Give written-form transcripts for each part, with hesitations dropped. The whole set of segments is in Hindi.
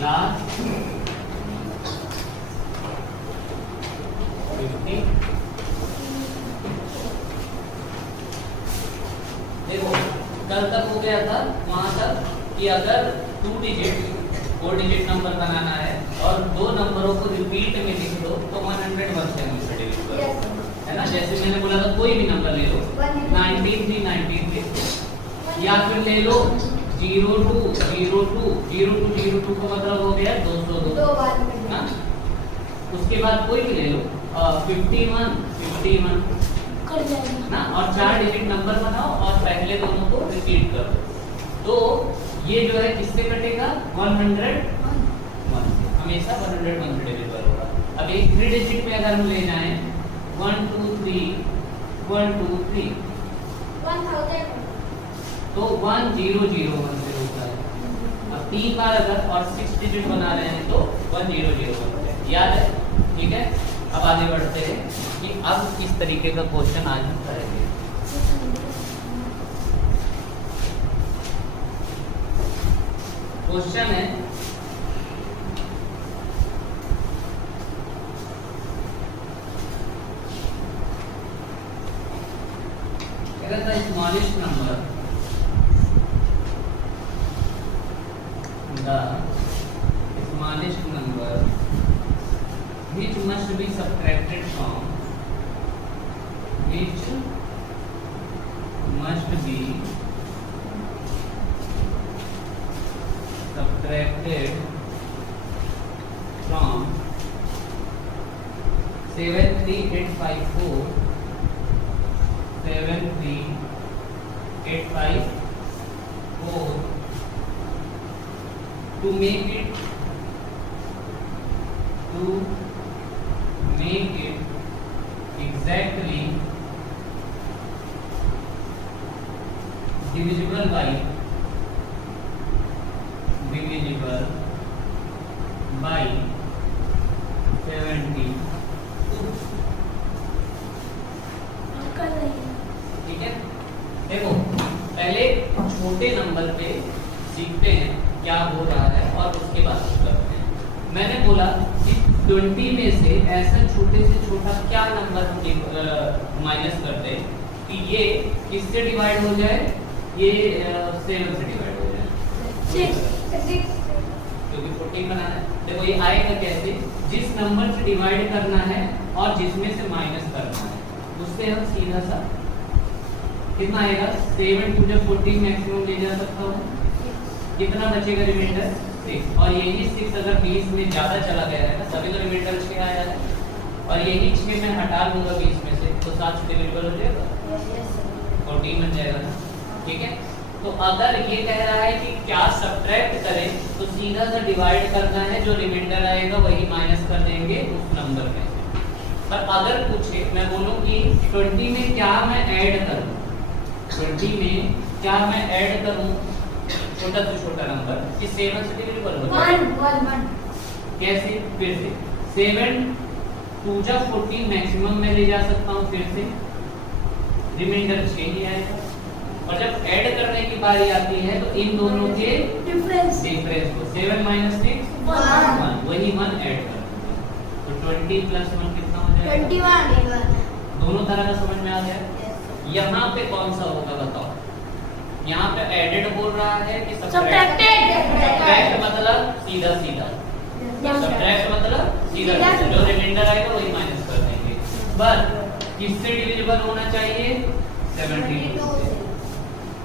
लास्ट 50। देखो कल तक हो गया था वहां तक कि अगर 4 डिजिट नंबर बनाना है और दो नंबरों को रिपीट में लिख दो तो 101 से हम इसे डिलीट करो, है ना। जैसे मैंने बोला था कोई भी नंबर ले लो, 19 या फिर ले लो 0202 का मतलब हो गया 202 ना। उसके बाद कोई भी ले लो 51 ना, और 4 डिजिट नंबर बनाओ और पहले दोनों को रिपीट करो। तो ये जो है किससे कटेगा 101 से, हमेशा 101 से डिविजिबल होगा। अब एक 3 डिजिट में अगर हम ले जाएं 1 2 3 तो 1001 से होता है। अब 3 बार अगर और 6 डिजिट बना रहे हैं तो 1001 होता है, याद है, ठीक है। अब आगे बढ़ते हैं कि अब किस तरीके का क्वेश्चन आज हम करेंगे। क्वेश्चन है the smallest number which must be subtracted from from 73854 to make it exactly divisible by 70। ठीक है, देखो पहले छोटे नंबर पे सीखते हैं क्या हो रहा है और उसके बाद करते हैं। मैंने बोला कि 20 में से ऐसा छोटे से छोटा क्या नंबर हम माइनस कर दें कि ये किससे डिवाइड हो जाए, ये 7 से डिवाइड हो जाए, 6 क्योंकि 14 बनाना है। देखो ये आएगा कैसे, जिस नंबर से डिवाइड करना है और जिसमें से माइनस करना है उससे हम सीधा सा कितना आएगा 7 टू 14 मैक्सिमम ले जा सकता हूँ, कितना बचेगा रिमाइंडर 6। और यही 6 अगर 20 में ज्यादा चला गया है ना, तभी तो रिमाइंडर 6 आया है, और यही 6 मैं हटा दूंगा 20 में से तो 7 डिविजिबल हो जाएगा, 14 बन जाएगा ना, ठीक है। तो अगर ये कह रहा है कि क्या सब्ट्रैक्ट करें तो सीधा सा डिवाइड करना है, जो रिमाइंडर आएगा वही माइनस कर देंगे उस नंबर में। पर अगर पूछे मैं बोलूं कि 20 में क्या मैं ऐड करूं, 20 में क्या मैं ऐड करूं छोटा से छोटा नंबर कि 7 से डिविजिबल हो जाए, 1 कैसे, फिर से 7 टू 14 मैक्सिमम में ले जा सकता हूं, फिर से रिमाइंडर 6 ही आएगा। और जब ऐड करने की बारी आती है तो इन दोनों के डिफरेंस को 7 - 6 1 वही 1 ऐड कर देंगे, तो 20 + 1 कितना हो जाएगा 21। दोनों तरह का समझ में आ गया। यहाँ पे कौन सा होगा बताओ, यहाँ पे एडेड बोल रहा है कि सब्ट्रैक्टेड, सब्ट्रैक्ट मतलब सीधा सब्ट्रैक्ट मतलब सीधा जो रिमाइंडर आएगा वही माइनस कर देंगे। बस किससे डिविजिबल होना चाहिए 72 से।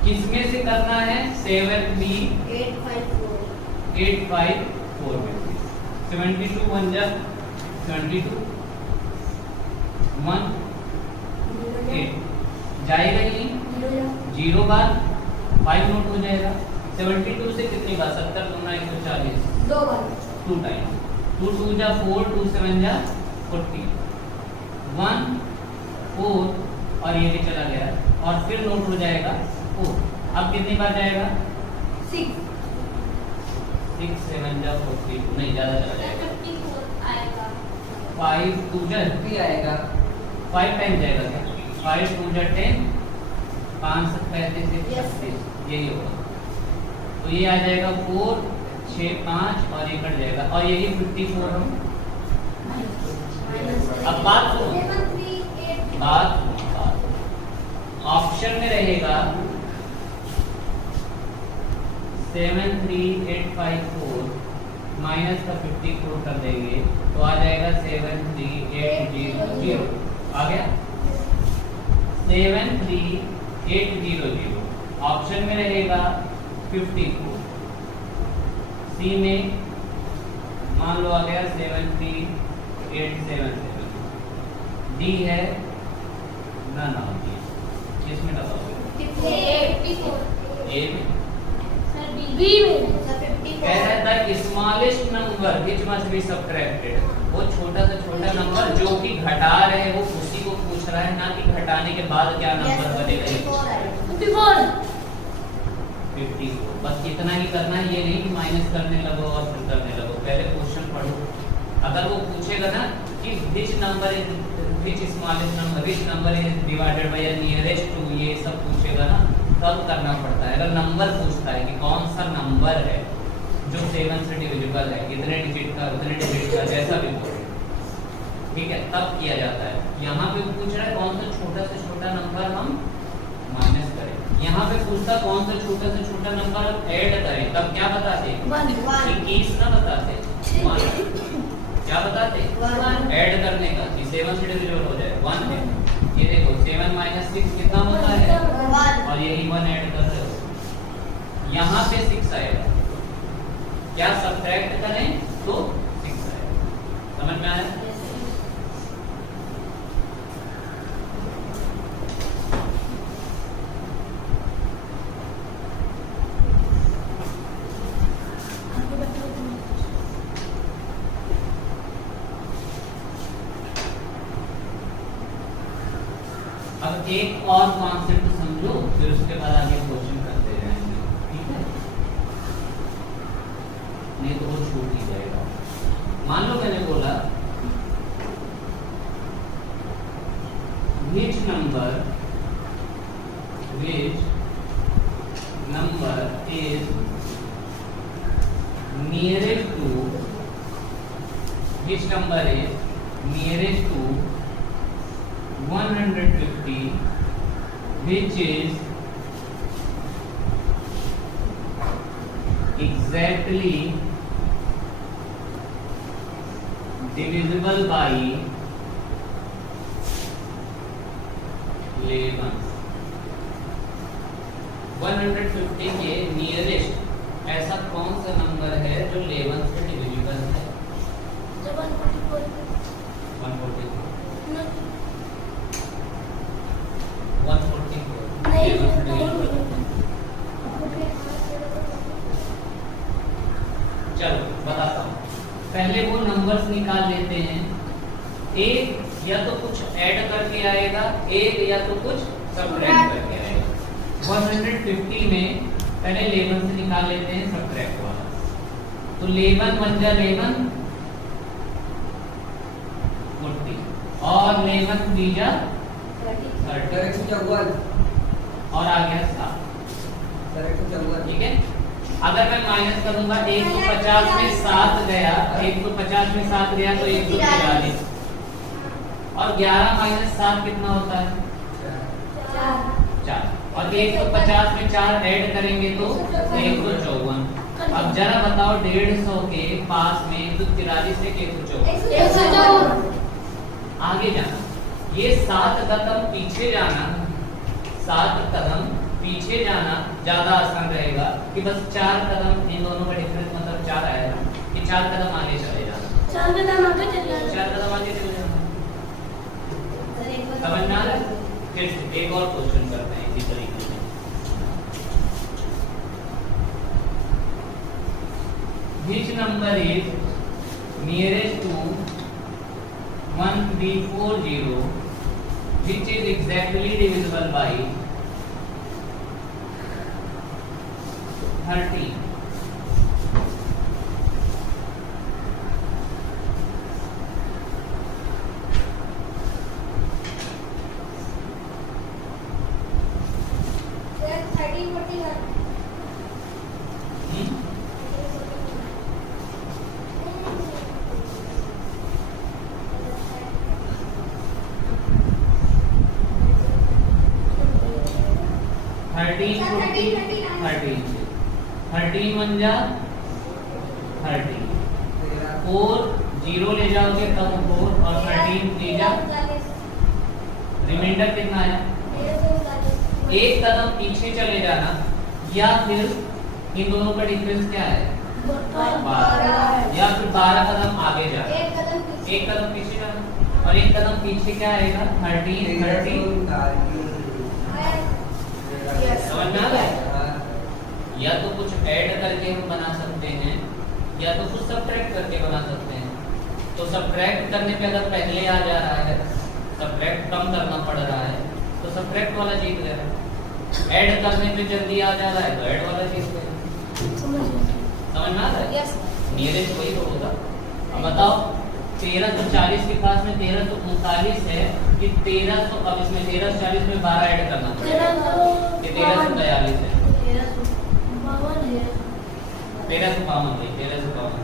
किसमें से करना है 73854 में 72 1 जा 72 1 8 जाएगा ही 0 बार 5 नोट हो जाएगा। 72 से कितनी बार 70 दूना 140 2 बार 2 टाइम 2 2 जा 4 2 7 जा 40 1 4 और ये भी चला गया और फिर नोट हो जाएगा 4। अब कितनी बार जाएगा 6 6 7 जा 40 नहीं ज्यादा चला जाएगा 54 आएगा 5 2 जा 30 आएगा 5 टाइम जाएगा क्या 5 2 जा 10 5 7 35 यही होगा। तो ये आ जाएगा 4 6 5 और ये कट जाएगा और यही 54 हम अब बात सुनो ऑप्शन में रहेगा 73854 माइनस का 54 कर देंगे तो आ जाएगा 73800 आ गया 73800 ऑप्शन में रहेगा 54 सी में मान लो आ गया 73877 डी है ना ना किसमें बताओगे ए में कह रहा था smallest number which must be subtracted वो छोटा से छोटा नंबर जो कि घटा रहे हैं वो उसी को पूछ रहा है ना कि घटाने के बाद क्या नंबर बनेगा 54 बस इतना ही करना है ये नहीं कि माइनस करने लगो और फिर करने लगो पहले क्वेश्चन पढ़ो अगर वो पूछेगा ना कि which number is which smallest number which number is divided by nearest to ये सब पूछेगा ना तब करना पड़ता है अगर नंबर पूछता है कि कौन सा नंबर है जो 7 से डिविजिबल है इतने डिजिट का उतने डिजिट का जैसा भी बोले ठीक है तब किया जाता है यहाँ पे पूछ रहा है कौन सा छोटा से छोटा नंबर हम माइनस करें यहाँ पे पूछता कौन सा छोटा से छोटा नंबर ऐड करें तब क्या बताते 21 ना बताते 1 क्या बताते ऐड करने का कि 7 से डिविजिबल हो जाए 1 है ये देखो 7 - 6 कितना होता है और यही 1 ऐड कर रहे हो यहाँ पे 6 आएगा क्या सब्ट्रैक्ट करें तो 6 आएगा समझ में आया अब एक और कॉन्सेप्ट समझो फिर उसके बाद आगे क्वेश्चन करते रहेंगे ठीक है नहीं तो वो छूट ही जाएगा मान लो मैंने बोला which number is nearest to which number is nearest to 150 which is exactly divisible by 11 150 के नियरेस्ट ऐसा कौन सा नंबर है जो 11 से डिविजिबल है 144 चलो बताता हूँ पहले वो नंबर्स निकाल लेते हैं एक या तो कुछ ऐड करके आएगा एक या तो कुछ सबट्रैक्ट करके आएगा 150 में पहले 11 से निकाल लेते हैं सबट्रैक्ट वाला तो 11 1 जा 11 40 और 11 3 जा 30 और आ गया 7 ठीक है अगर मैं माइनस करूंगा 150 में 7 गया 150 में 7 गया तो 143 और 11 - 7 कितना होता है 4 और 150 में 4 ऐड करेंगे तो 154 अब जरा बताओ 150 के पास में 143 से 154 आगे जाना ये 7 कदम पीछे जाना 7 कदम पीछे जाना ज्यादा आसान रहेगा कि बस 4 कदम इन दोनों का डिफरेंस मतलब 4 आएगा कि 4 कदम आगे चले जाना 4 कदम आगे चले जाना समझ में आ रहा है फिर एक और क्वेश्चन करते हैं इसी तरीके से which number is nearest to 1340 which is exactly divisible by 13 13 13 से 13 बन जा 30 4 0 ले जाओगे तब 4 और 13 3 जा रिमाइंडर कितना आया? एक कदम पीछे चले जाना या फिर इन दोनों का डिफरेंस क्या है? 12 या फिर 12 कदम आगे जाना, एक कदम पीछे जाना और एक कदम पीछे क्या आएगा? 13 समझ में आ गया? या तो कुछ ऐड करके हम बना सकते हैं या तो कुछ सब्ट्रैक्ट करके बना सकते हैं। तो सब्ट्रैक्ट करने पे अगर पहले आ जा रहा है, सब्ट्रैक्ट कम करना पड़ रहा है तो सब्ट्रैक्ट वाला जीत गया। ऐड करने पे जल्दी आ जा रहा है तो ऐड वाला जीत गया। समझ में आ रहा है? नियरेस्ट वही तो होगा। अब बताओ 1340 के पास में 1339 है कि 1300, अब इसमें 1340 में 12 ऐड करना पड़ेगा कि 1342 है। 1352 भाई 1352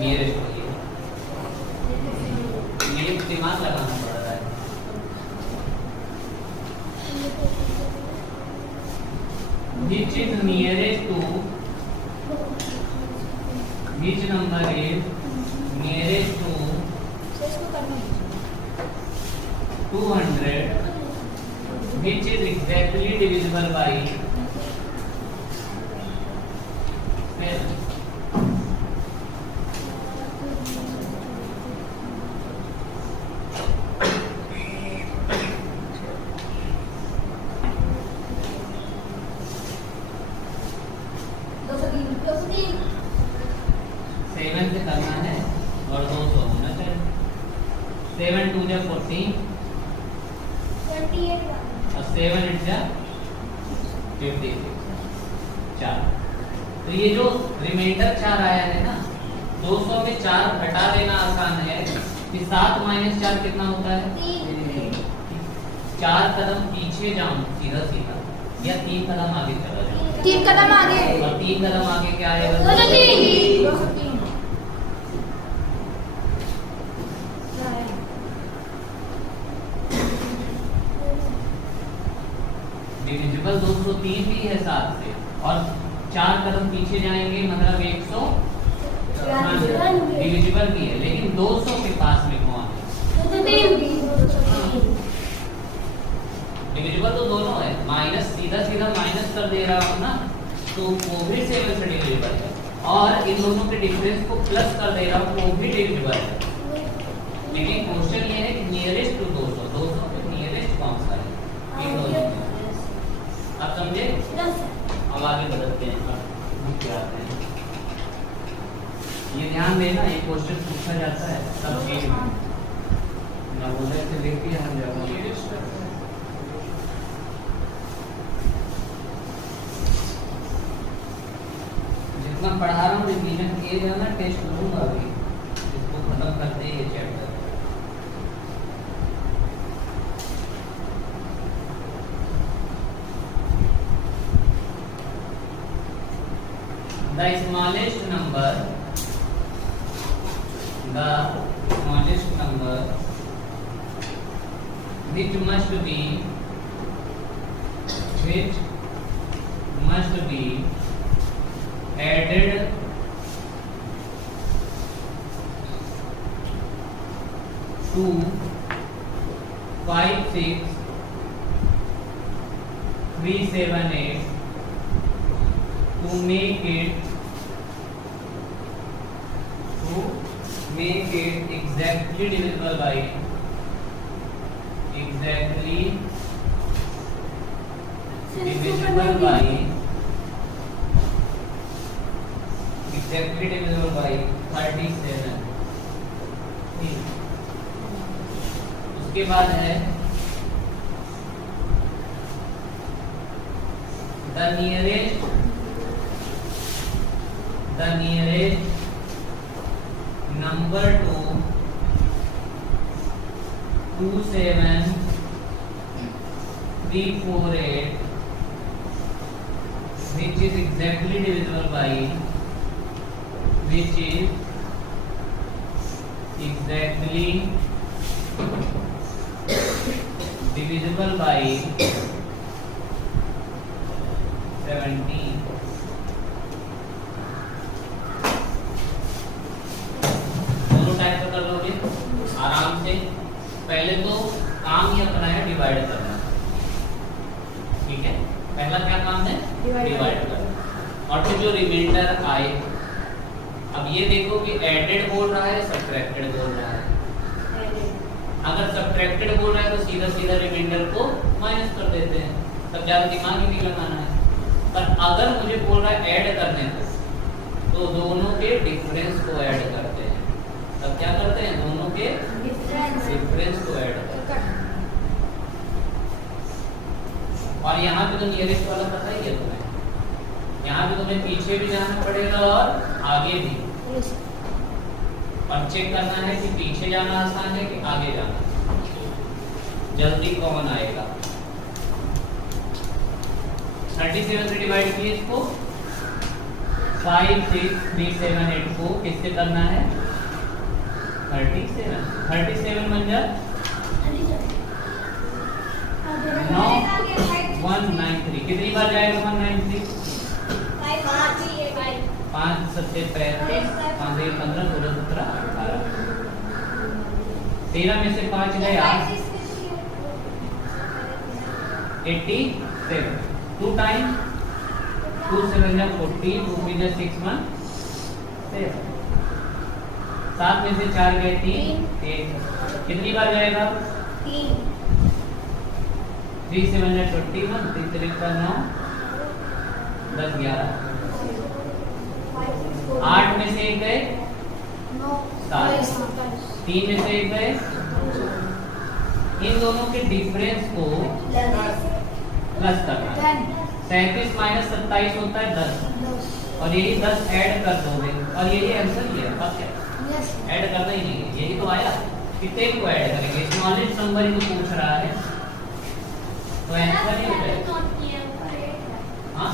नियरेस्ट वही है। ये दिमाग लगाना पड़ रहा है। Which is nearest to, which number is nearest to 200, which is exactly divisible by 7. Seven से करना है और 200 होना चाहिए। 7 2 जा 14 और 7 8 जा 56 4। तो ये जो रिमाइंडर 4 आया है ना, 200 में 4 घटा देना आसान है कि 7 - 4 कितना होता है? 4 कदम पीछे जाऊं सीधा सीधा या 3 कदम आगे चला जाऊं? 3 कदम आगे और 3 कदम आगे क्या आएगा? 203 डिविजिबल 203 भी है 7 से और 4 कदम पीछे जाएंगे मतलब 100 डिविजिबल भी है, लेकिन 200 के पास में कौन है? डिविजिबल तो दोनों है, माइनस सीधा सीधा माइनस कर दे रहा हूँ ना तो वो भी 7 से डिविजिबल है और इन दोनों के डिफरेंस को प्लस कर दे रहा हूँ वो भी डिविजिबल है। लेकिन क्वेश्चन ये है कि नियरेस्ट टू 200, 200 पे नियरेस्ट कौन सा है? इन दोनों में। आप समझे? अब आगे बढ़ते हैं। ये ध्यान देना, ये क्वेश्चन पूछा जाता है सब चीज में। नवोदय से देखिए हम जाएंगे जितना पढ़ा रहा हूँ रिवीजन किए जाना, टेस्ट लूंगा अभी इसको खत्म करते हैं ये chapter. The smallest number which must be added to 5 6 3 7 8 to make it exactly divisible by exactly divisible by 37। उसके बाद है the nearest number to 27348 which is exactly divisible by 3 17 दोनों टाइप का कर लोगे आराम से। पहले तो काम ही अपना है डिवाइड करना, ठीक है। पहला क्या काम है? डिवाइड करना। और फिर जो रिमाइंडर आए, अब ये देखो कि एडेड बोल रहा है सब्ट्रैक्टेड बोल रहा है। अगर सब्ट्रैक्टेड बोल रहा है तो सीधा सीधा रिमाइंडर को माइनस कर देते हैं, तब ज्यादा दिमाग ही नहीं लगाना है। पर अगर मुझे बोल रहा है ऐड करने को, तो दोनों के डिफरेंस को ऐड करते हैं। तब क्या करते हैं? दोनों के डिफरेंस को ऐड करते हैं। और यहाँ पे तो नियरेस्ट वाला पता ही है तुम्हें, यहाँ पे तुम्हें पीछे भी जाना पड़ेगा और आगे भी, और चेक करना है कि पीछे जाना आसान है कि आगे जाना, जल्दी कौन आएगा। 37 से डिवाइड किए इसको, 5 6 3 7 8 को किससे करना है? 37 37 बन जा 9 193। कितनी बार जाएगा 193? 5 7 35 5 1 15 16 17 18। 13 में से 5 गए 87। 2 टाइम 2 7 जा 40, 2 3 जा 6 1 7। 7 में से 4 गए 3 1। कितनी बार जाएगा? 3 7 जा 21, 3 3 का 9 10 11। 8 में से 1 गए 7, 3 में से 1 गए। इन दोनों के डिफरेंस को प्लस करना है। 37 माइनस 27 होता है 10, और यही 10 ऐड कर दोगे और यही आंसर ही है। अब क्या ऐड करना ही नहीं है, यही तो आया। कितने को ऐड करेंगे? स्मॉलेस्ट नंबर ही तो पूछ रहा है, तो आंसर ही हो जाएगा। हाँ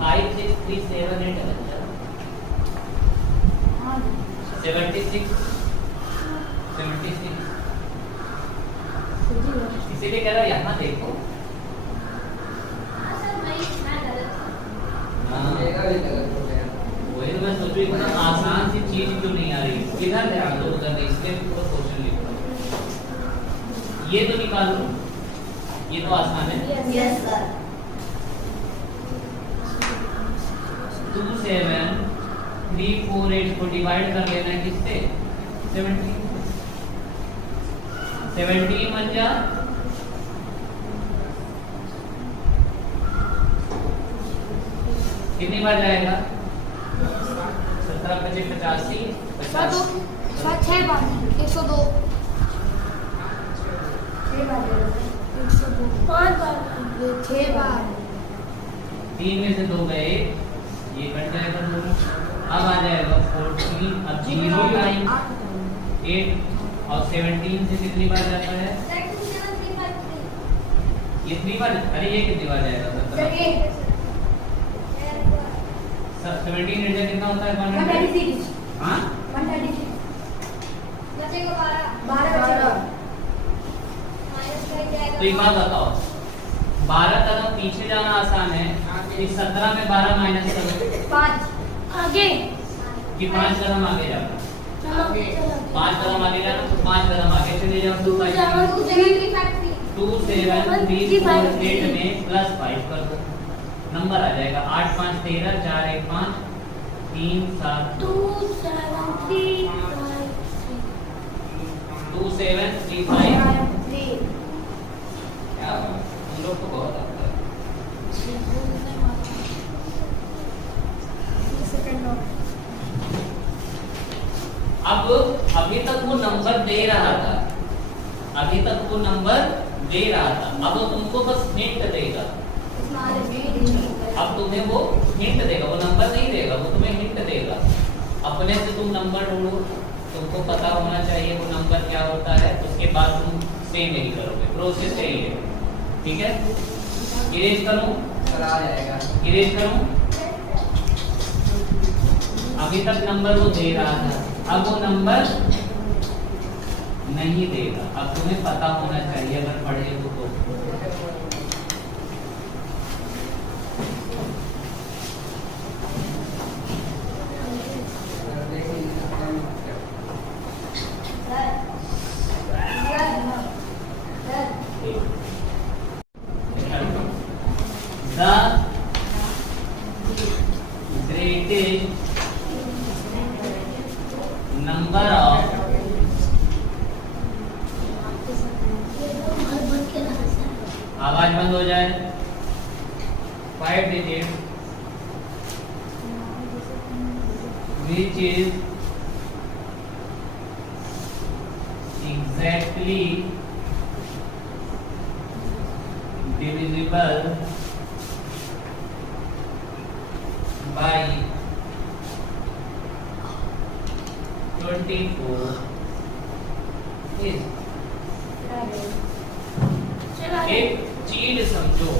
5 6 3 7 8 76 76। इसीलिए कह रहा यहाँ देखो, वही तो मैं सोच रही हूँ आसान सी चीज क्यों नहीं आ रही। किधर ध्यान दो, उधर नहीं, इसलिए पूरा क्वेश्चन लिखो। ये तो निकालो, ये तो आसान है। Yes sir. 2 7 3 4 8 को डिवाइड कर लेना है किससे? 17। 17 बन जा कितनी बार जाएगा? 17 25 85 50। 6 बार 102। 5 बार 6 बार। 3 में से 2 गए, ये कट जाएगा 2। अब आ जाएगा 14, अब 0 टाइम 8, और 17 से कितनी बार जाता है? ये 3 बार। अरे ये कितनी बार जाएगा? 17 इंडिया कितना होता है? 136। हाँ 136 बचेगा 12 बचेगा। तो एक बात बताओ, 12 कदम पीछे जाना आसान है, इस 17 में 12 माइनस करो 5 आगे, कि 5 कदम आगे जाना। 5 कदम आगे जाना तो 5 कदम आगे चले जाओ। 2 7 3 4 8 में प्लस 5 कर दो, नंबर आ जाएगा 8 5 13 4 1 5 3 7 2 7 3 2 7 3 5 क्या हम लोग को बहुत आता है। अब अभी तक वो नंबर दे रहा था, अभी तक वो नंबर दे रहा था, अब वो तुमको बस हिंट देगा। अब तुम्हें वो हिंट देगा, वो नंबर नहीं देगा, वो तुम्हें हिंट देगा। अपने से तुम नंबर ढूंढो, तुमको पता होना चाहिए वो नंबर क्या होता है, उसके बाद तुम सेम यही करोगे। प्रोसेस यही है, ठीक है। इरेज करूं, आ जाएगा। इरेज करूं। अभी तक नंबर वो दे रहा था, अब वो नंबर नहीं देगा। अब तुम्हें पता होना चाहिए अगर पढ़े हो तो। नंबर ऑफ आवाज बंद हो जाए 5 digits which is exactly divisible by 24 is एक चीज समझो,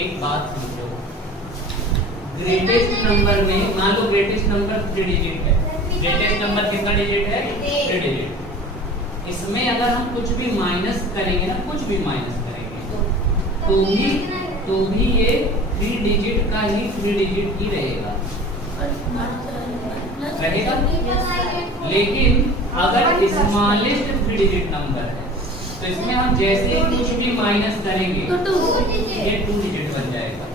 एक बात समझो। ग्रेटेस्ट नंबर में मान लो ग्रेटेस्ट नंबर 3 डिजिट है। ग्रेटेस्ट नंबर कितना डिजिट है? 3 डिजिट। इसमें अगर हम कुछ भी माइनस करेंगे ना, कुछ भी माइनस करेंगे तो भी ये 3 डिजिट का ही 3 डिजिट ही रहेगा। लेकिन अगर स्मॉलेस्ट 3 डिजिट नंबर है तो इसमें हम जैसे ही कुछ भी माइनस करेंगे तो ये 2 डिजिट बन जाएगा।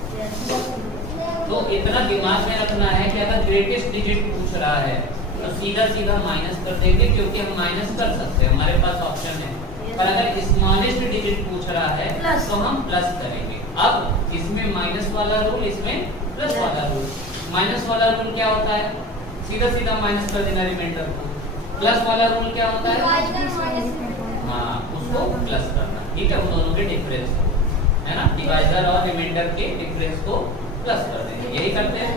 तो इतना दिमाग में रखना है कि अगर ग्रेटेस्ट डिजिट पूछ रहा है तो सीधा सीधा माइनस कर देंगे, क्योंकि हम माइनस कर सकते हैं, हमारे पास ऑप्शन है। पर अगर स्मॉलेस्ट डिजिट पूछ रहा है तो हम प्लस करेंगे। अब इसमें माइनस वाला रूल, इसमें प्लस वाला रूल। माइनस वाला रूल क्या होता है? सीधा सीधा माइनस कर देना रिमाइंडर को। प्लस वाला रूल क्या होता है? हाँ, उसको प्लस करना। ठीक है, उन दोनों के डिफरेंस को, है ना, डिवाइजर और रिमाइंडर के डिफरेंस को प्लस कर देंगे। यही करते हैं।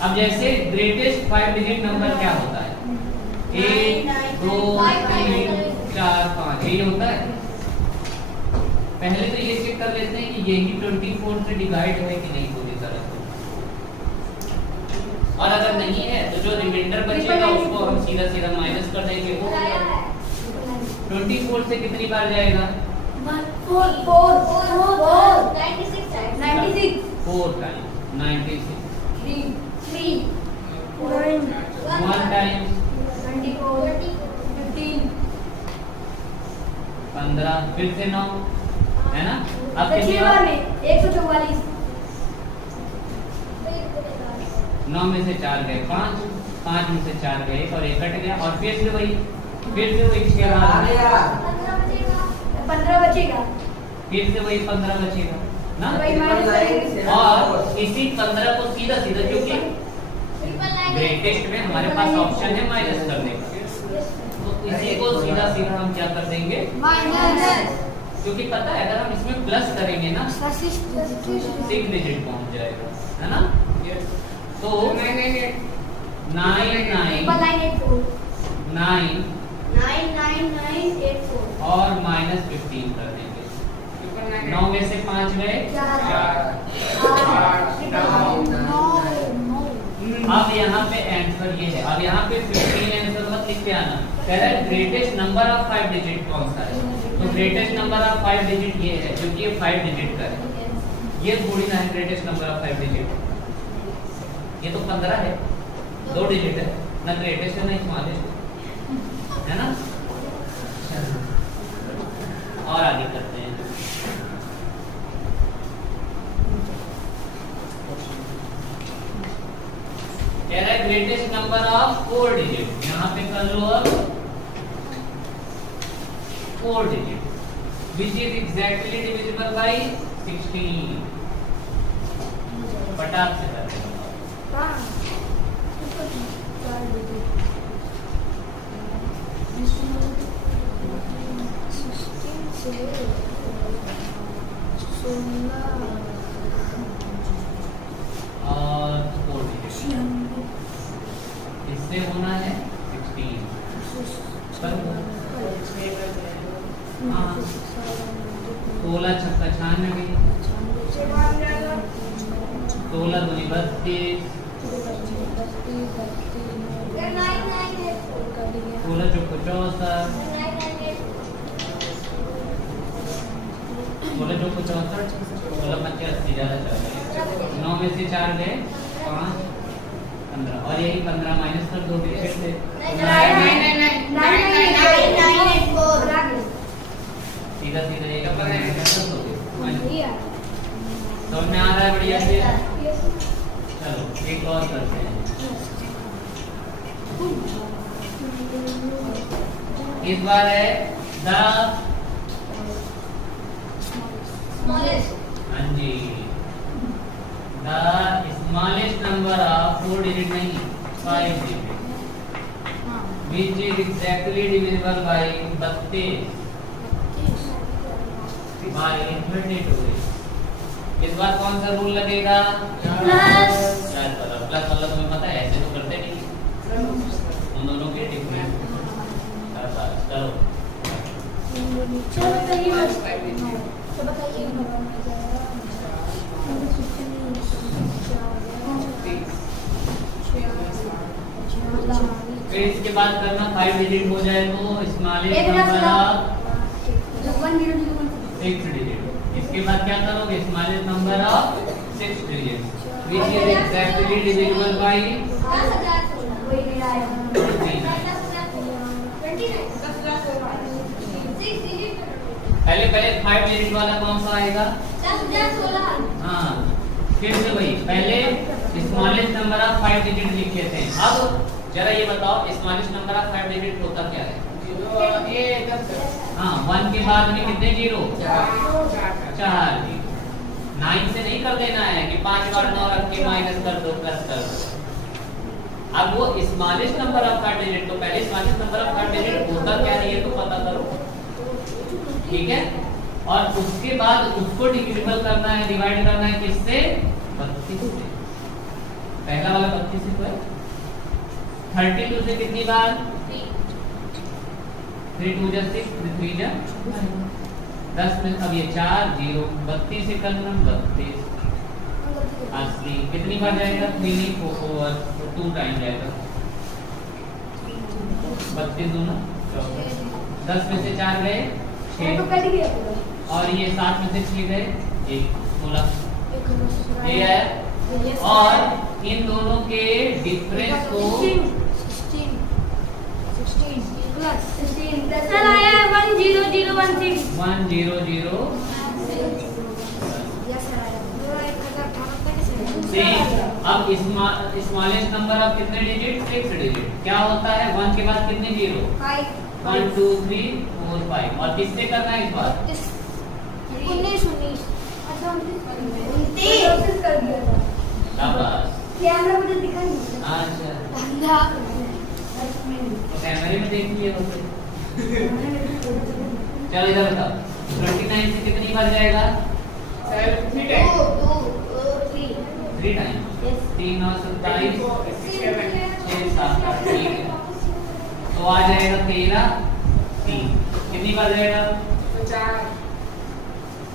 अब जैसे ग्रेटेस्ट 5 डिजिट नंबर क्या होता है? 1 2 3 4 5 यही होता है। पहले तो ये चेक कर लेते हैं कि यही 24 से डिवाइड है कि नहीं पूरी तरह से, और अगर नहीं है तो जो रिमाइंडर बचेगा उसको हम सीधा सीधा माइनस कर देंगे। वो 24 से कितनी बार जाएगा? 4 96 4 टाइम 96 3 1 टाइम 15 फिर से 9, है ना। अब कितनी बार? 144 9 में से 4 गए 5, 5 में से 4 गए और 1 कट गया, और फिर से वही 6 बार 15 बचेगा, फिर से वही 15 बचेगा ना। वही माइनस और इसी 15 को सीधा सीधा, क्योंकि ग्रेटेस्ट में हमारे पास ऑप्शन है माइनस करने का, तो इसी को सीधा सीधा हम क्या कर देंगे? माइनस। क्योंकि पता है अगर हम इसमें प्लस करेंगे ना 6 डिजिट पहुंच जाएगा, है ना। तो 99984 और माइनस 15 कर देंगे। 9 में से 5 गए 4। अब यहाँ पे आंसर ये है। अब यहाँ पे 15 आंसर मत लिख के आना। कह रहा है ग्रेटेस्ट नंबर ऑफ 5 डिजिट कौन सा है? तो ग्रेटेस्ट नंबर ऑफ 5 डिजिट ये है, क्योंकि ये 5 डिजिट का है। ये थोड़ी ना है ग्रेटेस्ट नंबर ऑफ 5 डिजिट, ये तो 15 है, 2 डिजिट है ना। ग्रेटेस्ट है ना स्मॉलेस्ट, है ना। और आगे करते हैं। कह रहा है ग्रेटेस्ट नंबर ऑफ 4 डिजिट। यहाँ पे कर लो अब 4 digit which is exactly divisible by 16। फटाक से कर देंगे। और 4 डिजिट इससे होना है 16। हाँ 16 छक्का 96, 16 दूनी 32, सोलह चौको 64, 16 चौको 64, 16 पंचे 80, ज्यादा चल रहे हैं। 9 में से 4 गए 5, 15 और यही 15 माइनस कर दोगे फिर से सीधा सीधा ये समझ में आ रहा है बढ़िया से। चलो एक और करते हैं। इस बार है द हाँ जी the smallest number of 4 digit नहीं 5 digit which is exactly divisible by 32 by 32। इस बार कौन सा रूल लगेगा? प्लस वाला तुम्हें पता है, ऐसे तो करते नहीं उन दोनों के डिफरेंस। चलो फिर इसके बाद करना 5 डिजिट हो जाए तो स्मॉलेस्ट नंबर ऑफ 6 डिजिट। इसके बाद क्या करोगे? Smallest number of 6 digit which is exactly divisible by 29। पहले 5 डिजिट वाला कौन सा आएगा? हाँ फिर से वही, पहले स्मॉलेस्ट नंबर ऑफ 5 डिजिट लिखे थे। अब जरा ये बताओ स्मॉलेस्ट नंबर ऑफ 5 डिजिट होता क्या है? हाँ 1 के बाद में कितने जीरो? 4 जीरो। 9 से नहीं कर देना है कि 5 बार 9 रख के माइनस कर दो प्लस कर दो। अब वो स्मॉलेस्ट नंबर ऑफ 5 डिजिट, तो पहले स्मॉलेस्ट नंबर ऑफ 5 डिजिट होता क्या है ये तो पता करो, ठीक है? और उसके बाद उसको डिविजिबल करना है, डिवाइड करना है किससे? 32 से। पहला वाला 32 से है। 32 से कितनी बार? 3 2 जा 6, 3 जा 10 में अब ये 4 0 32 से करना 32 80 कितनी बार जाएगा? 3 ओवर 2 टाइम जाएगा 32 दूना 10 में से 4 गए 6 और ये 7 में से 6 गए 1 16 ये है। और इन दोनों के डिफरेंस को 100 अब स्मॉलेस्ट नंबर ऑफ कितने डिजिट? 6 डिजिट। क्या होता है 1 के बाद कितने जीरो? 1 2 3 4 5। और किससे करना है इस बार? 19 कैमरा मुझे दिखा नहीं। अच्छा तो कैमरे में देख लिए होते। चलो इधर बताओ 29 से कितनी बार जाएगा? 3 टाइम 3 और 27 6 7 8 ठीक है। तो आ जाएगा 13 3 कितनी बार जाएगा?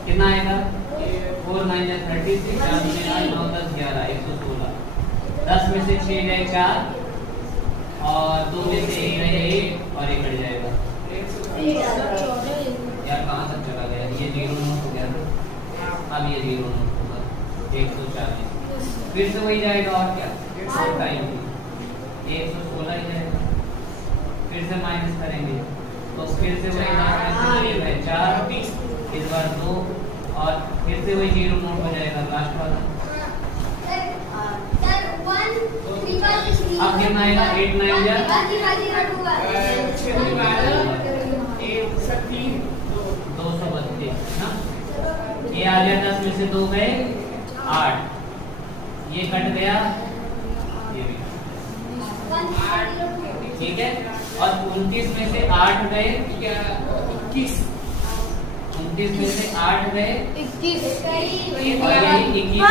कितना आएगा? 4 9 36 4 9 10 11 116। 10 में से 6 गए 4 और 2 में से 1 गए 1 और 1 कट जाएगा। यार कहाँ तक चला गया? ये 0 नोट हो गया। अब ये 0 नोट होगा 140। फिर से वही जाएगा और क्या? 116 ही जाएगा। फिर से माइनस करेंगे तो फिर से वही 4 इस बार 2 और फिर से वही 0 नोट हो जाएगा लास्ट वाला। अब कितना आएगा? 8 9 जा 232 ना। ये आ गया 10 में से 2 गए 8 ये कट गया ये भी ठीक है। और 29 में से 8 गए 21 29 में से 8 गए 21 और यही 21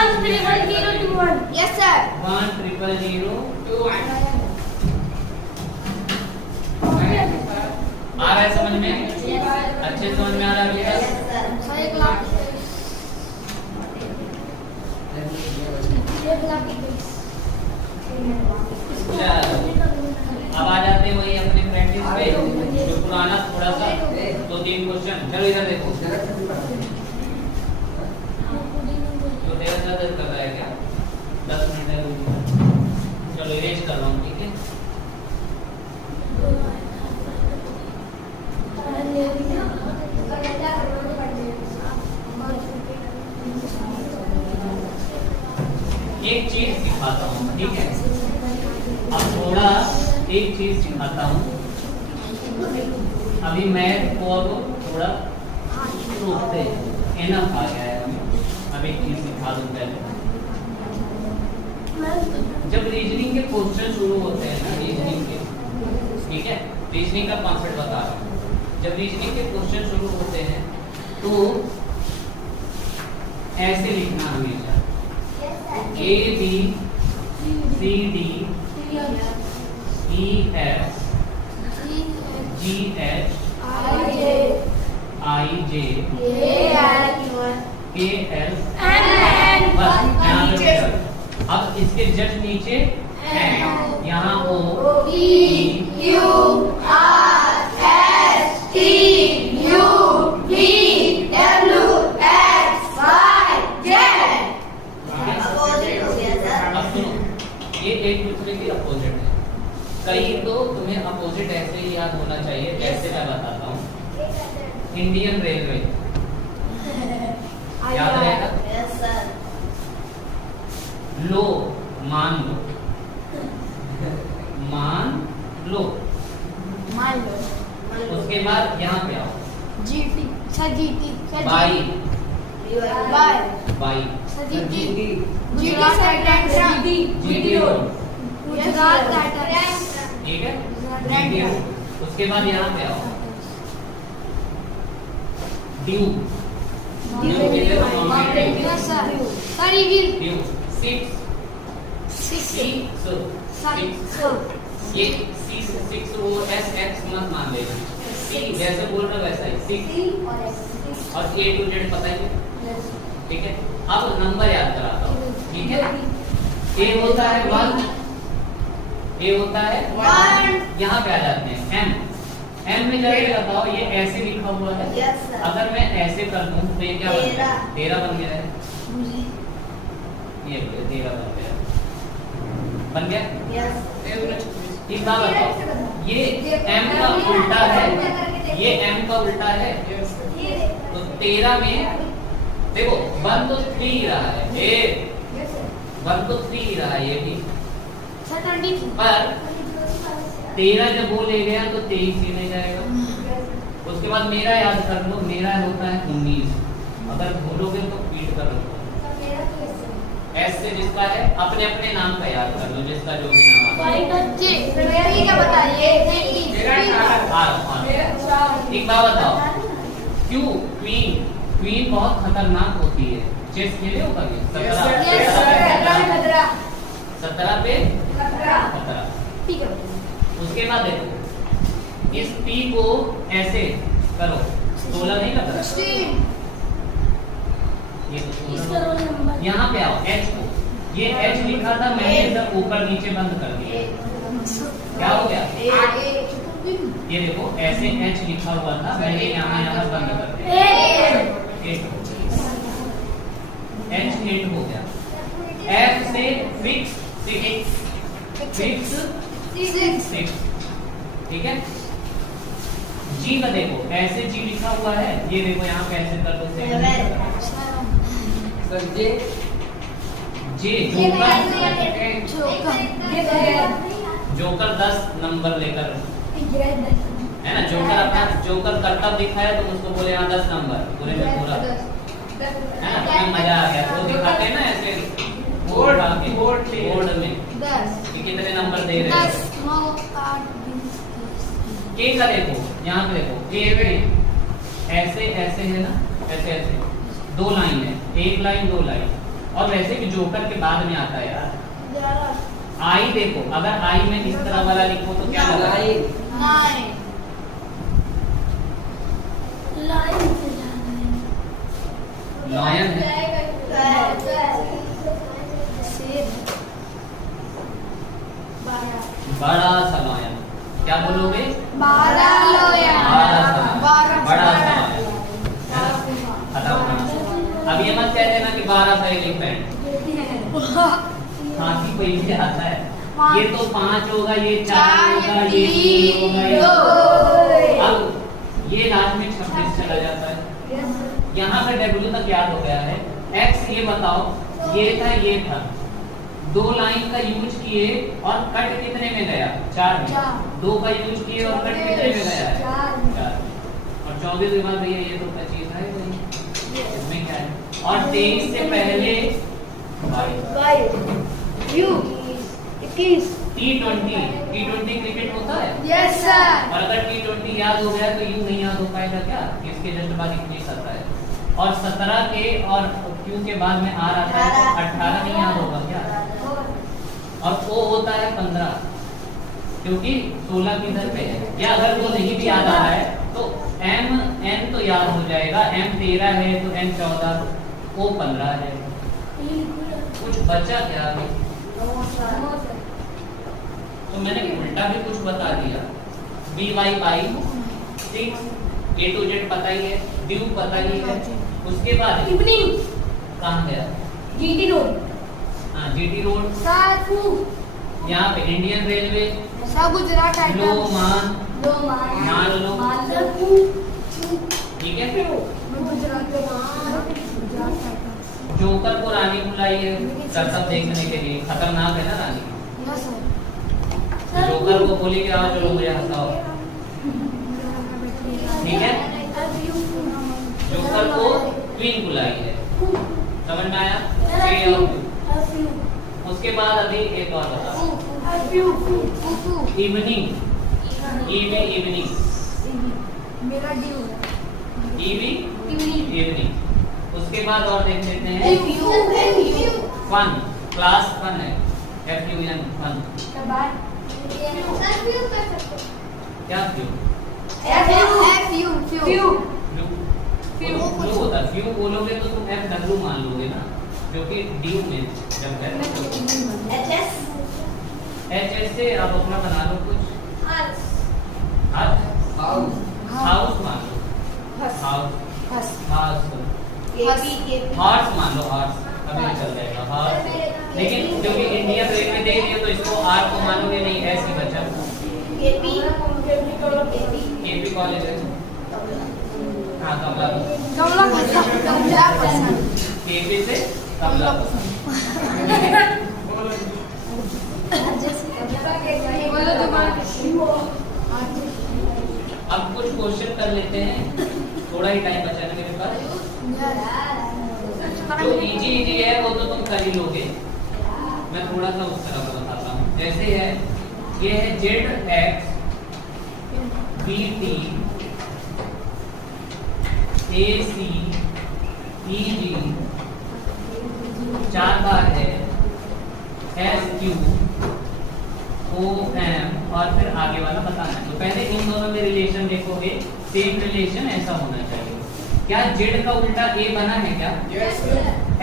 यस सर 1000 आ रहा है समझ में? अच्छे समझ में आ रहा है बेटा? अब आ जाते हैं वही अपने प्रैक्टिस पे, जो पुराना थोड़ा सा 2-3 क्वेश्चन। चलो इधर देखो, तो देर कर रहा है क्या? 10 मिनट है, चलो इरेज कर रहा हूँ, ठीक है। एक चीज सिखाता हूँ, ठीक है। अब थोड़ा एक चीज सिखाता हूँ, अभी मैथ को अब थोड़ा रोकते हैं, एनफ आ गया है हमें। अब एक चीज सिखा दूँ पहले। जब रीजनिंग के क्वेश्चन शुरू होते हैं ना, रीजनिंग के, ठीक है, रीजनिंग का कॉन्सेप्ट बता रहा हूँ। जब रीजनिंग के क्वेश्चन शुरू होते हैं तो ऐसे लिखना हमेशा, A B C D E F G H I J K L बस यहाँ पे चल। अब इसके जस्ट नीचे है, यहाँ O P Q R S T U V W X Y Z। अब सुनो, ये एक दूसरे के अपोजिट है। कई तो तुम्हें अपोजिट ऐसे ही याद होना चाहिए, जैसे मैं बताता हूँ। इंडियन रेलवे याद रहेगा। लो, मान लो, मान लो। उसके बाद यहाँ पे आओ, बाई, बाई, ठीक है, GT। उसके बाद यहाँ पे आओ, ड्यू, ड्यू के लिए ड्यू, सिक्स, ये सिक्स वो SX मत मान लेना, सी जैसे बोल रहे वैसा ही, 6 और A to Z पता ही है, ठीक है। अब नंबर याद कराता हूँ, ठीक है। A होता है 1, A होता है 1। यहाँ पे आ जाते हैं M में जाके बताओ, ये ऐसे लिखा हुआ है। अगर मैं ऐसे कर दूं तो ये क्या बन गया? 13 बन गया है। ये 13 बन गया। एक बात बताओ, ये M का उल्टा है, ये M का उल्टा है, तो 13 में देखो 1 तो 3 रहा है, 1 तो 3 रहा है ये भी, पर 13 जब वो ले गया तो 23 ही ले जाएगा। उसके बाद मेरा याद कर लो, मेरा होता है 19। अगर भूलोगे तो पीट कर लो। S से जिसका है अपने अपने नाम का याद कर लो, जिसका जो भी नाम आता है। एक बात बताओ, क्यों क्वीन बहुत खतरनाक होती है। चेस खेले हो कभी? 17 पे खतरा। उसके बाद देखो, इस P को ऐसे करो, 16 नहीं लग रहा, ये तो यहाँ पे आओ, H को, ये H लिखा था मैंने, इधर ऊपर नीचे बंद कर दिया, क्या हो गया? ये देखो ऐसे H लिखा हुआ था, मैंने यहाँ बंद कर दिया, 8 हो गया। F से फिक्स, 6, ठीक है। G का देखो, ऐसे G लिखा हुआ है, ये देखो यहाँ पे ऐसे कर दो, जोकर 10 नंबर लेकर है ना, जोकर अपना जोकर करतब दिखाया तो उसको बोले यहाँ 10 नंबर पूरे में पूरा है ना, तुम्हें मजा आ गया। वो दिखाते हैं ना ऐसे बोर्ड में कि कितने नंबर दे रहे हैं। K का देखो, यहाँ पे देखो, K में ऐसे ऐसे है ना, ऐसे 2 लाइन है, 1 लाइन 2 लाइन, और वैसे कि जोकर के बाद में आता है यार। I देखो, अगर I में इस तरह वाला लिखो तो क्या लगा? लायन है। 12 का एलिफेंट, हाथी पहले आता है। ये तो 5 होगा, ये 4 होगा, ये 3 होगा। अब ये लास्ट में 26 चला जाता है। यहाँ पे W तक याद हो गया है। X ये बताओ, ये था, 2 लाइन का यूज किए और कट कितने में गया? 4 में। 2 का यूज किए और कट कितने में गया है? 4। और 24 के बाद भैया ये तो 25 है, इसमें क्या है? और 23 से पहले T20 क्रिकेट होता है। Yes sir. और अगर T20 याद हो गया तो यू नहीं याद हो पाएगा क्या? इसके जस्ट बाद 21 आता है। और 17 के और Q के बाद में R आता है तो 18 नहीं याद होगा क्या? और O होता है 15, क्योंकि 16 की दर पे है। या अगर वो नहीं भी याद आ रहा है तो N तो याद हो जाएगा। M 13 है तो N 14, O 15 है। कुछ बचा क्या अभी? तो मैंने उल्टा भी कुछ बता दिया। BY by 6, A to Z पता ही है, ड्यू पता ही है। उसके बाद इवनिंग कहाँ गया? GT road. हाँ, GT रोड। साफू। यहाँ पे इंडियन रेलवे। सब गुजरात आइटम। लो मान लो। ठीक है। जोकर को रानी बुलाई है करतब देखने के लिए। खतरनाक है ना रानी। जोकर को बोली कि आओ चलो मुझे हंसाओ। ठीक है। जोकर को क्वीन बुलाई है। समझ में आया? A और Q। उसके बाद अभी एक और बताओ। इवनिंग। इवनिंग। मेरा ड्यू। इवनिंग। उसके बाद और देख लेते हैं। फन, क्लास फन है। FUN fun. क्या फ्यू होता है। फ्यू बोलोगे तो तुम FW मान लोगे ना, जो कि ड्यू में जब है। HS से आप अपना बना लो कुछ। हाउस मान लो। हार्स मान लो। हार्स अभी चल जाएगा। हार्स, लेकिन क्योंकि इंडियन रेलवे दे रही है तो इसको R को मानोगे नहीं, ऐसी बचा। KP कॉलेज है। हाँ, तबला पसंद। KP से तबला पसंद। अब कुछ क्वेश्चन कर लेते हैं, थोड़ा ही टाइम बचा है मेरे पास। जो इजी है वो तो तुम कर ही लोगे। मैं थोड़ा सा उस तरह का बताता हूँ। जैसे है, ये है ZX BT AC EG 4 बार है, SQ OM और फिर आगे वाला बताना है। तो पहले इन दोनों में रिलेशन देखोगे, सेम रिलेशन ऐसा होना चाहिए। क्या Z का उल्टा A बना है क्या? Yes,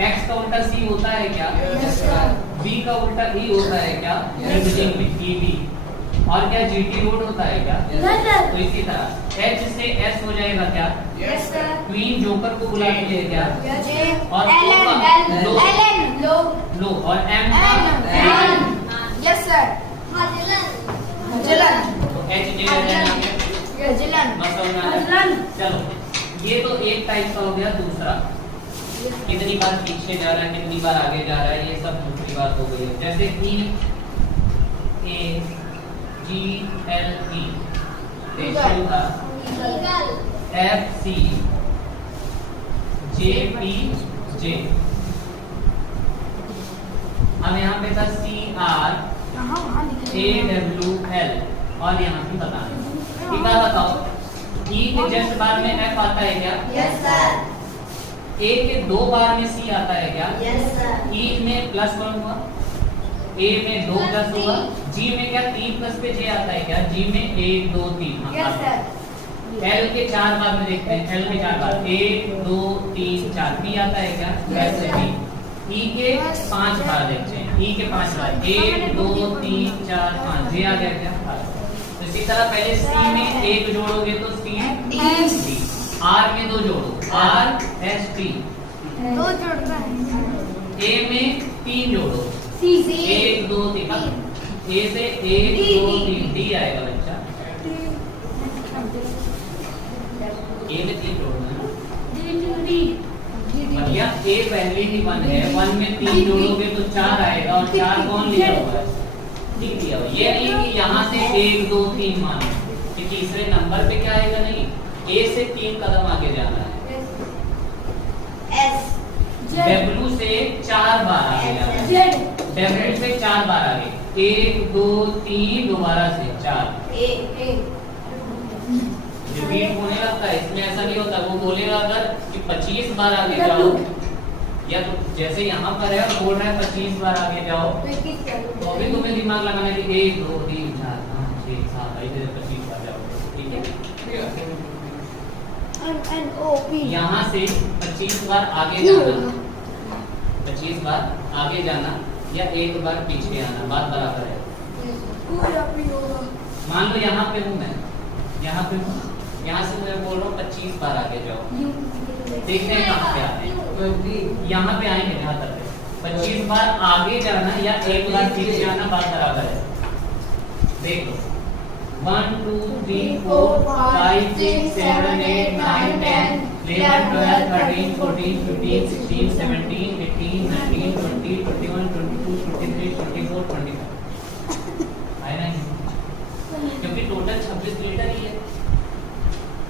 X का उल्टा C होता है क्या? Yes, B का उल्टा E होता है क्या? EB। और क्या GT रोड होता है क्या? तो इसी तरह H से S हो जाएगा क्या? Yes, क्वीन जोकर को बुलाती है क्या? और लो और M का यस सर। तो H J चलो, ये तो एक टाइप का हो गया। दूसरा, कितनी बार पीछे जा रहा है, कितनी बार आगे जा रहा है, ये सब दूसरी बात हो गई है। जैसे कि EGLE रेशियो था, FC JPJ। अब यहाँ पे था CR AWL और यहाँ पे बताना। एक बात बताओ, E के जस्ट बाद में F आता है क्या? Yes sir. A के 2 बार में C आता है क्या? Yes sir. E में प्लस कौन हुआ? A में 2 प्लस हुआ। G में क्या 3 प्लस पे J आता है क्या? G में 1 2 3। Yes sir. L के 4 बार में देखते हैं। L के 4 बार 1 2 3 4। P आता है क्या? Yes, ऐसे sir. P। E के 5 बार देखते हैं। E के 5 बार 1 2 3 4 5। J आ गया क्या? तो इसी तरह पहले C में 1 जोड़ोगे तो C D। R में 2 जोड़ो, R S T। दो जोड़ना है। ए में 3 जोड़ो, सी 1 2 3, ए से 1 2 3 डी आएगा बच्चा। ए में 3 जोड़ना है ना, भैया ए पहले ही 1 है, 1 में 3 जोड़ोगे तो 4 आएगा, और 4 कौन लिया हुआ है, डी दिया हुआ है। ये नहीं कि यहाँ से 1 2 3 मानो, कि तीसरे नंबर पे क्या आएगा, नहीं, ए से 3 कदम आगे जाना है। एस डब्ल्यू से 4 बार आगे जाना है, जेड डब्ल्यू से 4 बार आगे, 1 2 3 दोबारा से 4 ए ए रिपीट होने लगता है। इसमें ऐसा नहीं होता, वो बोलेगा अगर कि 25 बार आगे जाओ, या तो जैसे यहाँ पर है बोल रहा है 25 बार आगे जाओ, तो अभी तुम्हें दिमाग लगाना है कि 1 2 3 4 5 6 7 ऐसे 25 बार जाओ, ठीक है। एन ओ पी यहाँ से 25 बार आगे जाना, 25 बार आगे जाना या 1 बार पीछे आना, बात बराबर है। मान लो यहाँ पे हूँ मैं, यहाँ पे हूँ, यहाँ से मैं बोल रहा हूँ 25 बार आगे जाओ, देखते हैं कहाँ पे आते हैं। यहाँ पे आएंगे, जहाँ तक है 25 बार आगे जाना या 1 बार पीछे आना, बात बराबर है। देख लो 1 2 3 4 5 6 7 8 9 10 11 12 13 14 15 16 17 18 19 20 21 22 23 24 25 आए ना, क्योंकि टोटल 26 लेटर ही है।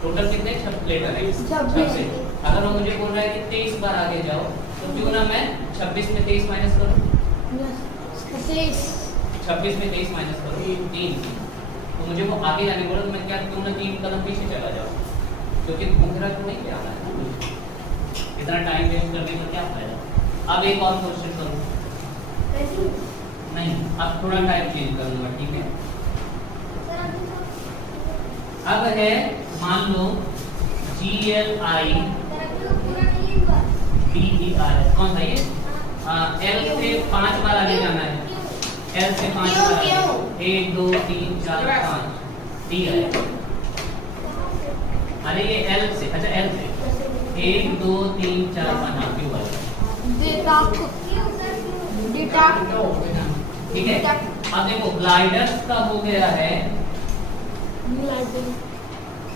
टोटल कितने 26 लेटर है, 26। अगर वो मुझे बोल रहा है कि 23 बार आगे जाओ, तो क्यों ना मैं 26 में 23 माइनस करूं, 26 में 23 माइनस करूं 3, तो मुझे वो आगे जाने बोला, तो मैं क्या क्यों ना 3 कदम पीछे चला जाऊं, क्योंकि घूमरा तो नहीं क्या है, इतना टाइम वेस्ट करने का क्या फायदा। अब एक और क्वेश्चन करूं, नहीं अब थोड़ा टाइम चेंज करूंगा, ठीक है। अब है मान लो GLIDER, कौन सा ये, L से 5 बार आगे जाना है, L से 5 बार आगे, 1 2 3 4 5 डी है। अरे ये L से, अच्छा L से 1 2 3 4 5 क्यों है, ठीक है। अब देखो ग्लाइडर्स का हो गया है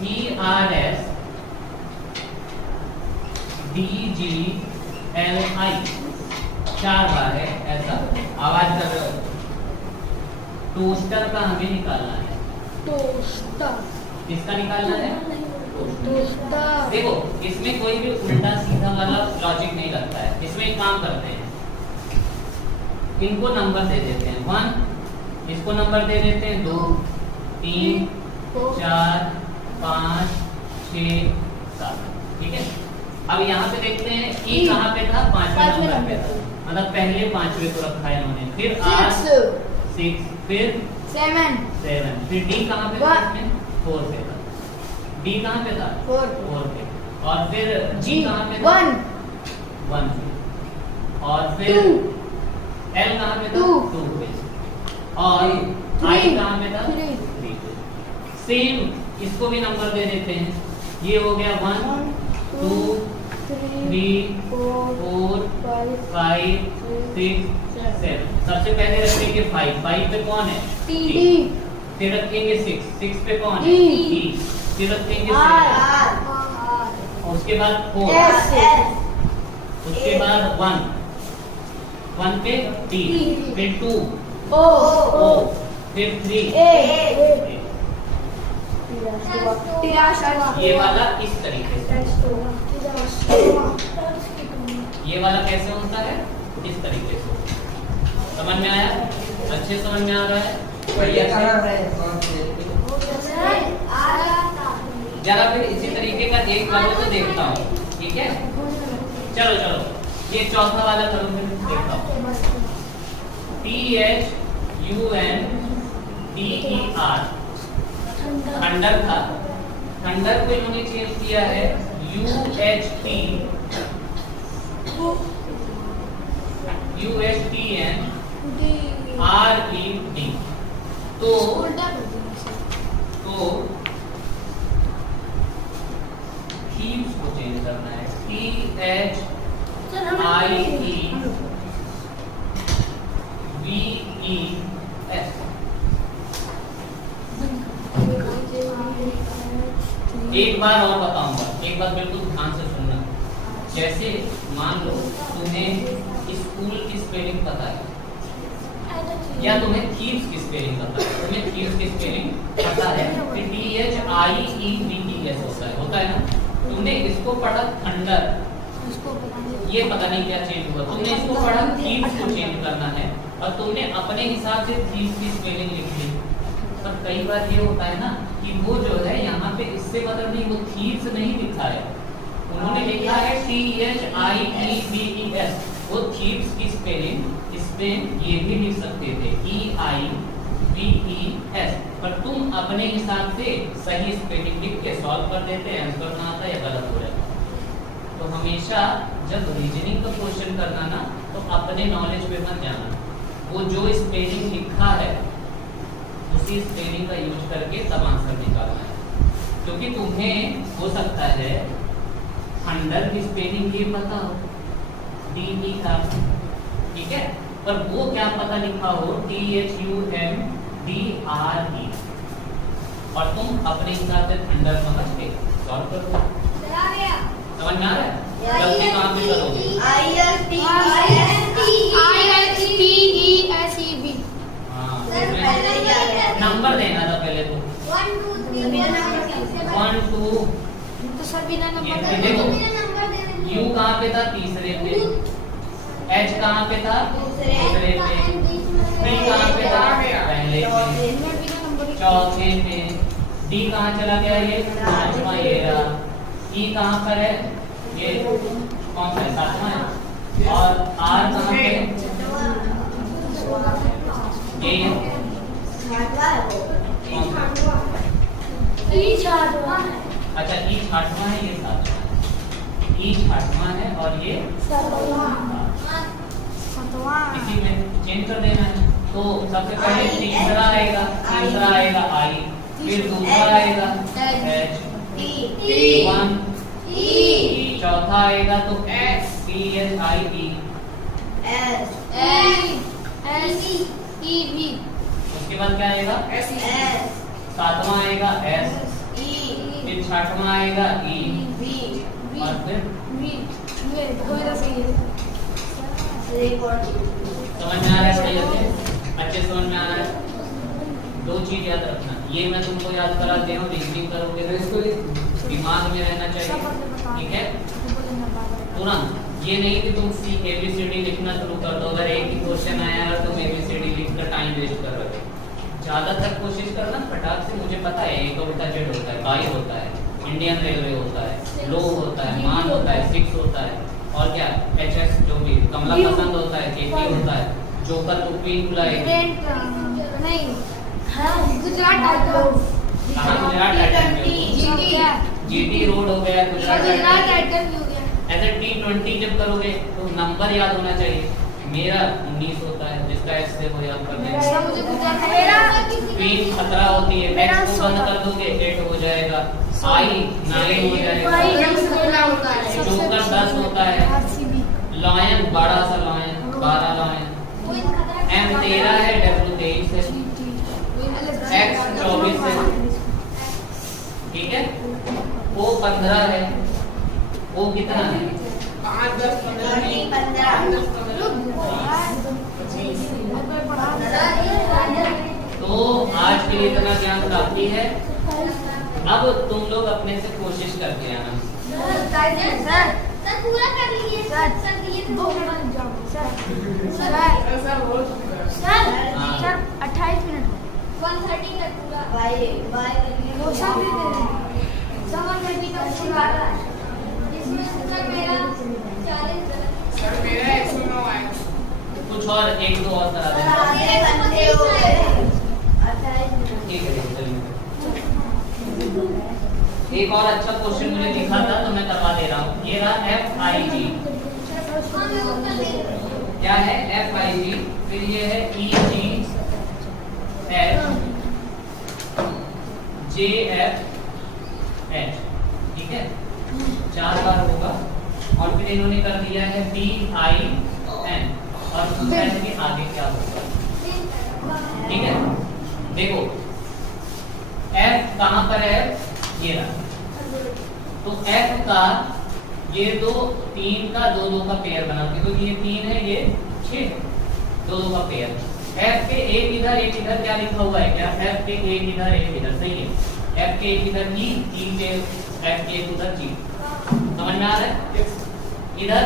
ERS DGLI, 4 बार है, ऐसा आवाज कर रहे हो। टोस्टर का हमें निकालना है, किसका निकालना है, देखो इसमें कोई भी उल्टा सीधा वाला लॉजिक नहीं लगता है। इसमें एक काम करते हैं, इनको नंबर दे देते हैं 1, इसको नंबर दे देते हैं 2 3 4 5 6 7, ठीक है। अब यहाँ पे देखते हैं ई कहाँ पे था, 5वें नंबर पे था, मतलब पहले 5वें को रखा है इन्होंने, फिर 8 6 फिर 7 फिर डी कहाँ पे था, इसमें 4 पे था, डी कहाँ पे था 4 पे, और फिर जी कहाँ पे था 1 पे, और फिर एल कहाँ पे था 2 पे, और आई कहाँ पे था 3 पे। सेम इसको भी नंबर दे देते हैं, ये हो गया 1 2 3 4 5 6 7। सबसे पहले रखेंगे 5 पे कौन है, टी, फिर रखेंगे 6 पे कौन है, ई, फिर रखेंगे 7, और उसके बाद 4, उसके बाद 1 पे टी, फिर 2 ओ, फिर 3 ये वाला इस तरीके से, ये वाला कैसे होता है, इस तरीके से। समझ में आया, अच्छे समझ में आ रहा है, बढ़िया। जरा फिर इसी तरीके का एक करो तो देखता हूँ, ठीक है। चलो चलो ये चौथा वाला करो, फिर देखता हूँ। THUNDER, थंडर था, थंडर को इन्होंने चेंज किया है UHTNRED। तो थीम्स को चेंज करना है, THEMES, I E V E S। एक बार और बताऊंगा, एक बार बिल्कुल ध्यान से सुनना। जैसे मान लो तुम्हें स्कूल की स्पेलिंग पता है या तुम्हें थीव्स की स्पेलिंग पता है, तुम्हें थीव्स की स्पेलिंग पता है कि THIEVES होता है ना। तुमने इसको पढ़ा थंडर, ये पता नहीं क्या चेंज हुआ। तुमने इसको पढ़ा थीव्स को चेंज करना है और तुमने अपने हिसाब से थीव्स की स्पेलिंग लिख ली। पर कई बार ये होता है ना कि वो जो है यहाँ पे इससे मतलब नहीं, वो थीव्स नहीं लिखा है, उन्होंने लिखा है THIEVES। वो थीव्स की स्पेलिंग इसमें ये भी लिख सकते थे EIVES, पर तुम अपने हिसाब से सही स्पेलिंग लिख के सॉल्व कर देते, आंसर ना आता या गलत हो जाता। तो हमेशा जब रीजनिंग का क्वेश्चन करना ना, तो अपने नॉलेज पे मत जाना, वो जो स्पेलिंग लिखा है उसी स्पेलिंग का यूज करके तब आंसर निकालना है। क्योंकि तुम्हें हो सकता है थंडर की स्पेलिंग ये पता हो DE का, ठीक है, पर वो क्या पता लिखा हो THUNDRE, और तुम अपने हिसाब से थंडर समझ के सॉल्व करो। समझ में आ रहा है? गलती कहाँ पे करोगे? नंबर देना था पहले तो 1 2। तो सभी ना नंबर देखो U कहाँ पे था? तीसरे पे। H कहाँ पे था? दूसरे पे। P कहाँ पे था? पहले पे। चौथे पे। D कहाँ चला गया? ये पांचवा ये रहा। E कहाँ पर है? ये कौन सा है? सातवां है। और R कहाँ पे? ये अच्छा E छठवां है, ये सातवां। E छठवां है और ये इसी में चेंज कर देना है। तो सबसे पहले तीसरा आएगा I, फिर दूसरा आएगा H, 1, चौथा आएगा तो THIE, उसके बाद क्या आएगा? सातवां आएगा S, फिर छठवां आएगा E, और फिर समझ में आ रहा है? सही है, अच्छे समझ में आ रहा है। दो चीज याद रखना, ये मैं तुमको याद करा दे रहा हूँ, रीजनिंग करोगे तो इसको दिमाग में रहना चाहिए, ठीक है? तुरंत ये नहीं कि तुम ABCD लिखना शुरू कर दो। अगर एक ही क्वेश्चन आया और तुम ABCD लिखकर टाइम वेस्ट कर रहे हो। ज्यादातर कोशिश करना फटाक से, मुझे पता है A का उल्टा Z होता है, बाई होता है, इंडियन रेलवे होता है, लो होता है, मान होता है, 6 होता है, और क्या HS जो भी कमला पसंद होता है, KP होता है, जोकर तो क्वीन बुलाएगी। नहीं गुजरात टाइटन GT रोड हो गया, गुजरात टाइटन हो गया। ऐसे T20 जब करोगे तो नंबर याद होना चाहिए। मेरा 19 होता है, जिसका S से वो याद कर देना। क्वीन 17 होती है, X को बंद कर दोगे 8 हो जाएगा, I 9 हो जाएगा, जोकर 10 होता है, लॉयन बड़ा सा लॉयन 12 लॉयन, M 13 है, W 23 है, X 24 है, ठीक है, O 15 है, O कितना है? 5 10 15 तो आज के लिए इतना ज्ञान काफी है। अब तुम लोग अपने से कोशिश करके आना। सर पूरा कर लिए सर ये तो सर 28 मिनट 130 का पूरा बाय क्वेश्चन दे दे समझ में भी तो पूरा इसमें सर मेरा 40 सर मेरा 109 है। कुछ और एक दो और करा देना। आधे घंटे हो गए 28 मिनट ठीक है, चलिए। एक और अच्छा क्वेश्चन मुझे दिखा था तो मैं करवा दे रहा हूँ। ये रहा FIG, क्या है FIG, फिर ये है EG H JF H, ठीक है, 4 बार होगा और फिर इन्होंने कर दिया है DIN और पूछा है कि आगे क्या होगा। ठीक है, देखो F कहाँ पर है, ये रहा। तो F का ये 2 3 का 2 2 का पेयर बनाते, तो ये 3 है, ये 6, 2 2 का पेयर। F के एक इधर क्या लिखा हुआ है, क्या F के एक इधर सही है, F के एक इधर E, G के F के एक उधर G, समझ में आ रहा है? इधर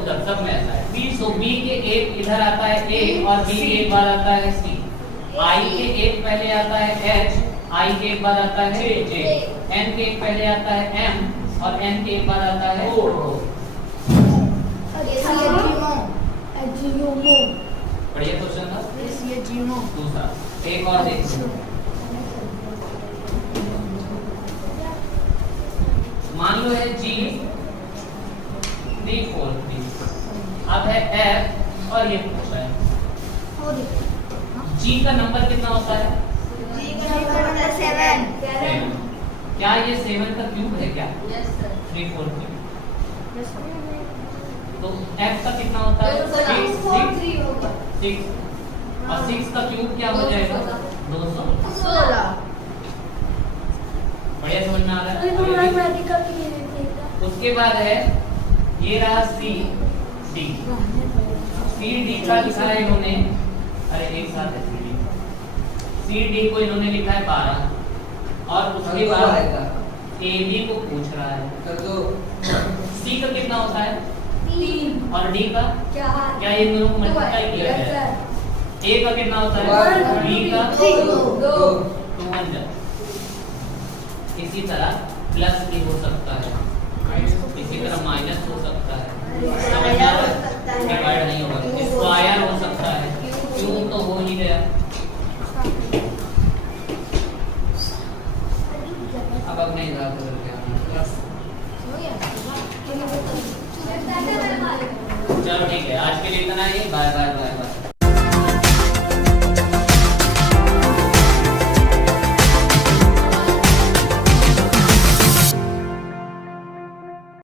उधर सब में ऐसा है। B, सो B के एक इधर आता है A और B के एक बार आता है C, I के एक पहले आता है H, I के एक बार आता है J, N के एक पहले आता है M और N के एक बार आता है O। बढ़िया क्वेश्चन था। दूसरा एक और देखो, मान लो है G 3 4 3, अब है F और ये पूछा है G का नंबर कितना होता है, 7। क्या ये 7 का क्यूब है क्या? 3 4 3। तो F का कितना होता है, 6 और 6 का क्यूब क्या हो जाएगा, 216। बढ़िया समझ में आ रहा है? उसके बाद है ये रहा C D का लिखा है इन्होंने, अरे एक साथ है C D को इन्होंने लिखा है 12 और उसके बाद AB को पूछ रहा है। C का कितना होता है 3 और D का क्या ये दोनों को मल्टीप्लाई किया है, A का कितना होता है, B का 2 1 जा। इसी तरह प्लस भी हो सकता है, इसी तरह माइनस हो सकता है, समझ में आ रहा है? डिवाइड नहीं होगा, स्क्वायर हो सकता है, क्यूब तो हो ही गया। अब अपने हिसाब से करके आना। चलो ठीक है, आज के लिए इतना ही। Bye bye bye bye.